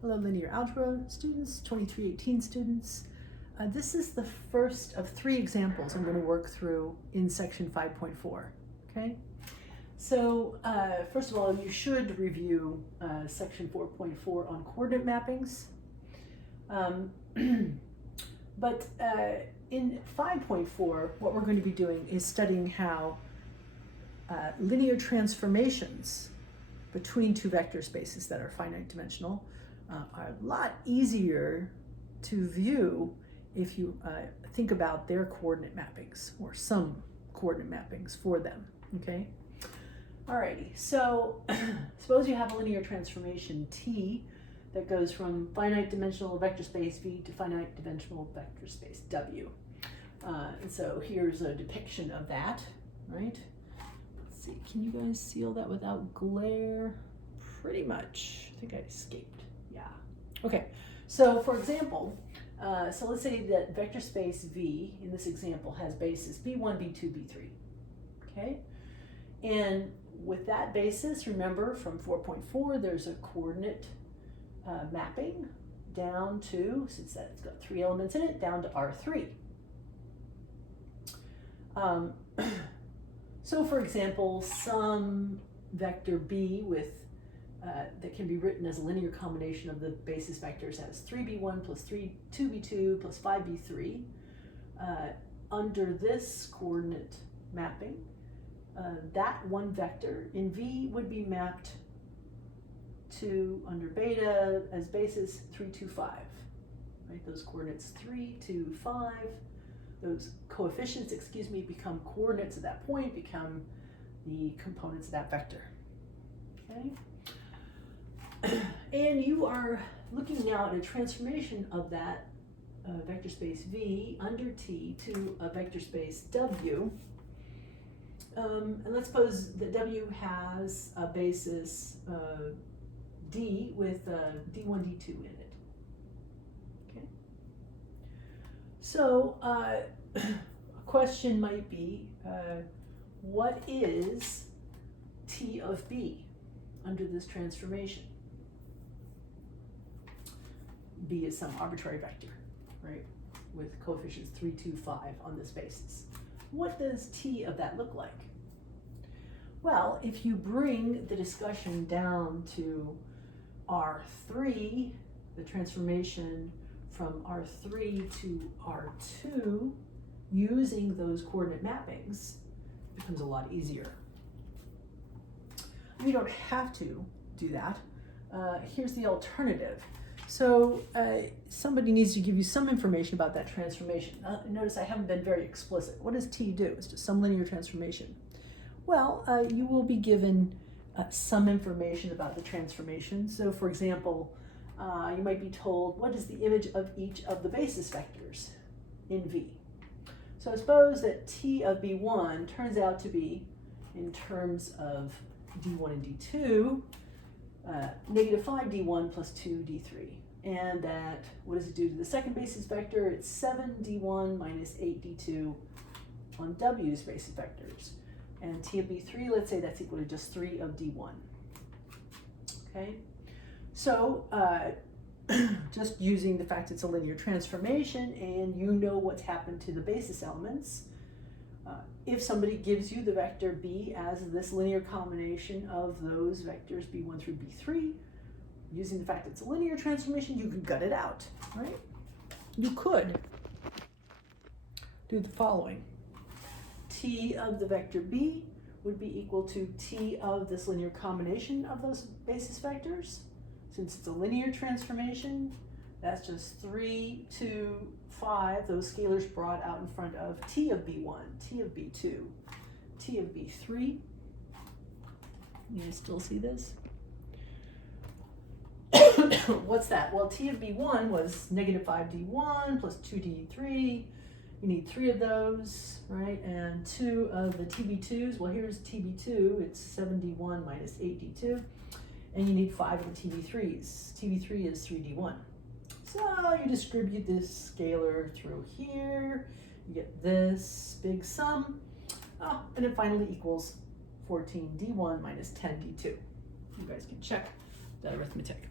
Hello, linear algebra students, 2318 students. This is the first of 3 examples I'm going to work through in section 5.4, okay? So first of all, you should review section 4.4 on coordinate mappings. But in 5.4, what we're going to be doing is studying how linear transformations between 2 vector spaces that are finite dimensional are a lot easier to view if you think about their coordinate mappings or some coordinate mappings for them, okay? Alrighty, so suppose you have a linear transformation T that goes from finite dimensional vector space V to finite dimensional vector space W. And so here's a depiction of that, right? Let's see, can you guys see all that without glare? Pretty much. I think I escaped. Yeah. Okay, so for example, so let's say that vector space V in this example has basis B1, B2, B3, okay? And with that basis, remember from 4.4, there's a coordinate mapping down to, since that's got 3 elements in it, down to R3. So for example, some vector B with that can be written as a linear combination of the basis vectors as 3b1 plus 2b2 plus 5b3. Under this coordinate mapping, that one vector in V would be mapped to, under beta as basis, 3, 2, 5. Right? Those coordinates 3, 2, 5. Those coefficients, become coordinates at that point, become the components of that vector. Okay? And you are looking now at a transformation of that vector space V under T to a vector space W. And let's suppose that W has a basis D with D1, D2 in it. Okay. So a question might be, what is T of B under this transformation? B is some arbitrary vector, right, with coefficients 3, 2, 5 on this basis. What does T of that look like? Well, if you bring the discussion down to R3, the transformation from R3 to R2, using those coordinate mappings, becomes a lot easier. You don't have to do that. Here's the alternative. So somebody needs to give you some information about that transformation. Notice I haven't been very explicit. What does T do? It's just some linear transformation. Well, you will be given some information about the transformation. So for example, you might be told, what is the image of each of the basis vectors in V? So suppose that T of B1 turns out to be, in terms of D1 and D2, negative 5d1 plus 2d3. And that, what does it do to the second basis vector? It's 7d1 minus 8d2 on W's basis vectors. And T of B3, let's say that's equal to just 3 of D1. Okay? So just using the fact it's a linear transformation and you know what's happened to the basis elements, if somebody gives you the vector B as this linear combination of those vectors B1 through B3, using the fact it's a linear transformation, you could gut it out, right? You could do the following. T of the vector B would be equal to T of this linear combination of those basis vectors. Since it's a linear transformation, that's just 3, 2, 5, those scalars brought out in front of T of B1, T of B2, T of B3. You guys still see this? What's that? Well, T of B1 was negative 5d1 plus 2d3. You need 3 of those, right? And 2 of the TB2s. Well, here's TB2. It's 7d1 minus 8d2. And you need 5 of the TB3s. TB3 is 3d1. So you distribute this scalar through here. You get this big sum. And it finally equals 14d1 minus 10d2. You guys can check that arithmetic.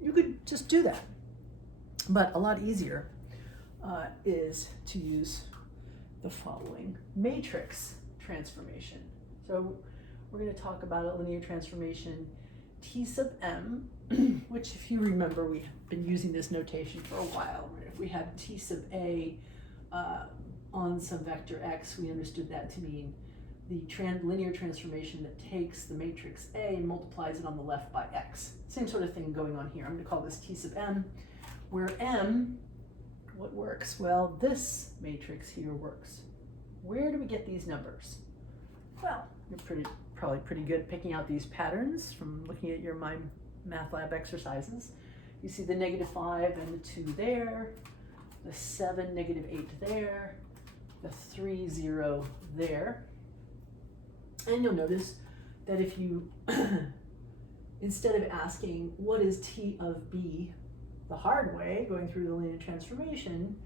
you could just do that. But a lot easier is to use the following matrix transformation. So we're going to talk about a linear transformation T sub m, which if you remember, we've been using this notation for a while. If we have T sub a on some vector x, we understood that to mean the linear transformation that takes the matrix A and multiplies it on the left by x. Same sort of thing going on here. I'm going to call this T sub m, where m, what works? Well, this matrix here works. Where do we get these numbers? Well, you're probably pretty good at picking out these patterns from looking at your math lab exercises. You see the -5 and the 2 there, the 7, -8 there, the 3, 0 there. And you'll notice that if you, instead of asking what is T of B the hard way, going through the linear transformation,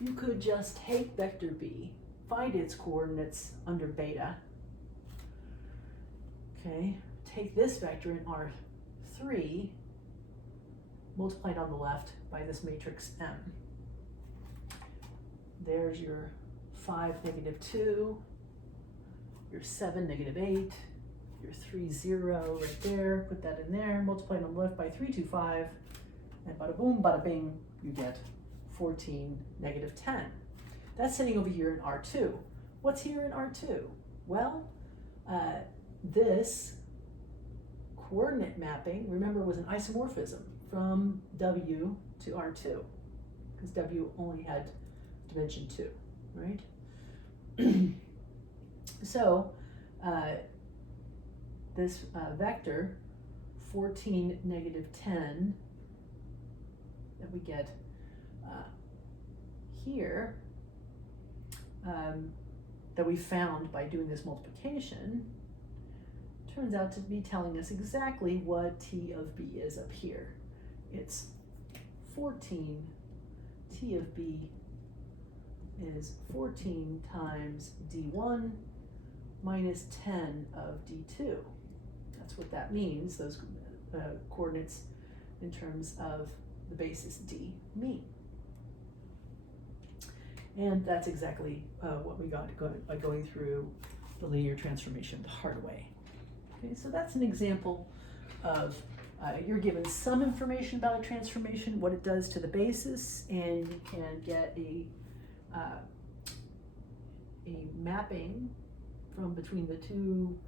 you could just take vector B, find its coordinates under beta, okay, take this vector in R3, multiply it on the left by this matrix M. There's your 5, -2, your 7, -8, your 3, 0 right there, put that in there, multiply it on the left by 3, 2, 5, and bada boom, bada bing, you get 14, -10. That's sitting over here in R2. What's here in R2? Well, this coordinate mapping, remember, was an isomorphism from W to R2, because W only had dimension 2, right? So this vector, 14, -10, that we get here, that we found by doing this multiplication, turns out to be telling us exactly what T of B is up here. It's 14, T of B is 14 times D1 minus 10 of D2. That's what that means, those coordinates in terms of the basis D mean. And that's exactly what we got by going through the linear transformation the hard way. Okay, so that's an example of you're given some information about a transformation, what it does to the basis, and you can get a mapping from between the two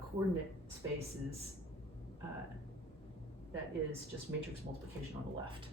coordinate spaces that is just matrix multiplication on the left.